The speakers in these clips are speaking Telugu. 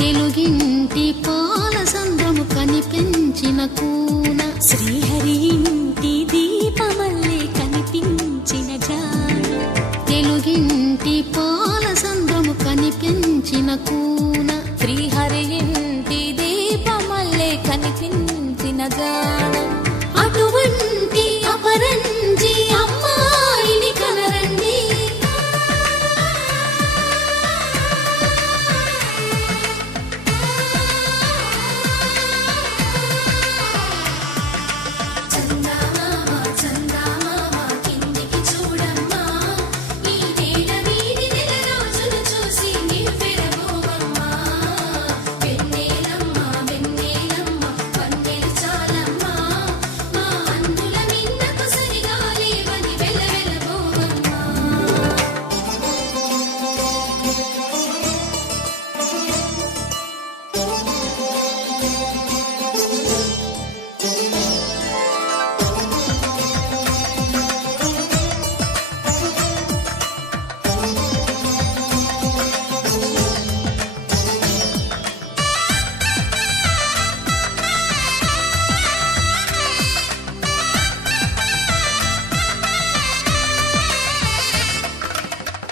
తెలుగింటి పాల సంద్రము కనిపించిన కూన శ్రీహరి ఇంటి దీపమల్లే కనిపించిన జాన తెలుగింటి పాల సంద్రము కనిపించిన కూన శ్రీహరి ఇంటి దీపమల్లే కనిపించిన జాన అటువంటి అపరంజి అమ్మాయిని కనరండి.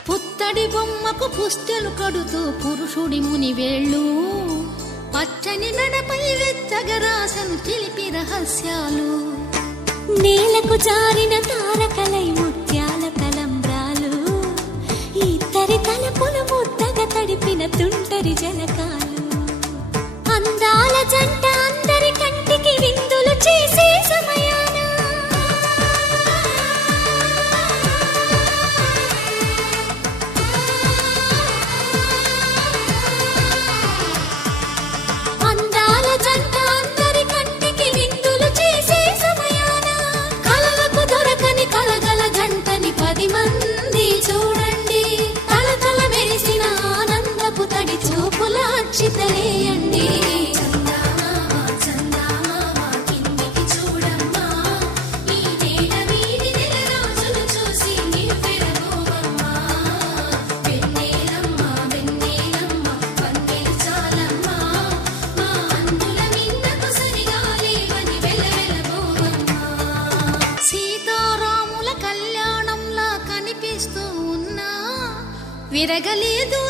పుత్తడి బొమ్మకు పుస్తెలు కడుతూ పురుషుడి ముని వేళ్ళు పచ్చని నడపై వెచ్చగరాసను చిలిపి రహస్యాలు నేలకు జారిన తారకలై ముత్యాల తలంబ్రాలు ఇద్దరి తలపులు ముద్దగా తడిపిన తుంటరి జలకాలు అందాల జంట అందరి కంటికి విందులు చేసే సమయాన అందాల జంట అందరి కంటికి విందులు చేసే సమయాన కలలకు దొరకని కలగల జంటని 10 మంది చూడండి. తలతల మెరిసిన ఆనందపు తడి చూపుల అచ్చితలేయండి. సీతారాముల కళ్యాణంలా కనిపిస్తూ ఉన్నా విరగలేదు